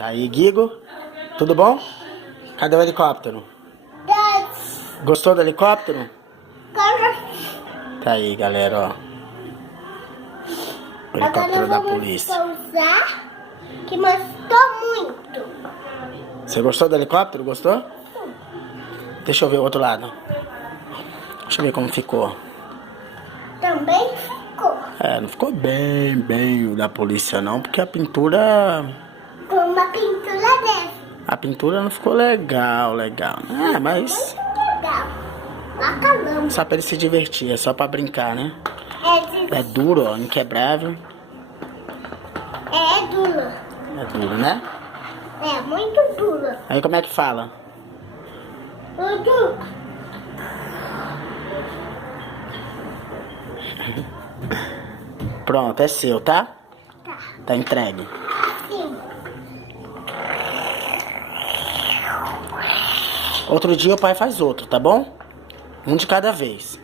Tá aí, Guigo. Tudo bom? Cadê o helicóptero? Gostou do helicóptero? Tá aí, galera, ó. O helicóptero da polícia. Pousar, que gostou muito. Você gostou do helicóptero? Gostou? Deixa eu ver o outro lado. Deixa eu ver como ficou. Também ficou. É, não ficou bem o da polícia não, porque a pintura... Com uma pintura dessa. A pintura não ficou legal. É, mas... Muito legal. Acabamos. Só pra ele se divertir, é só pra brincar, né? É duro, ó, inquebrável. É duro. É duro, né? É muito duro. Aí como é que fala? Muito. Pronto, é seu, tá? Tá. Tá entregue. Sim. Outro dia o pai faz outro, tá bom? Um de cada vez.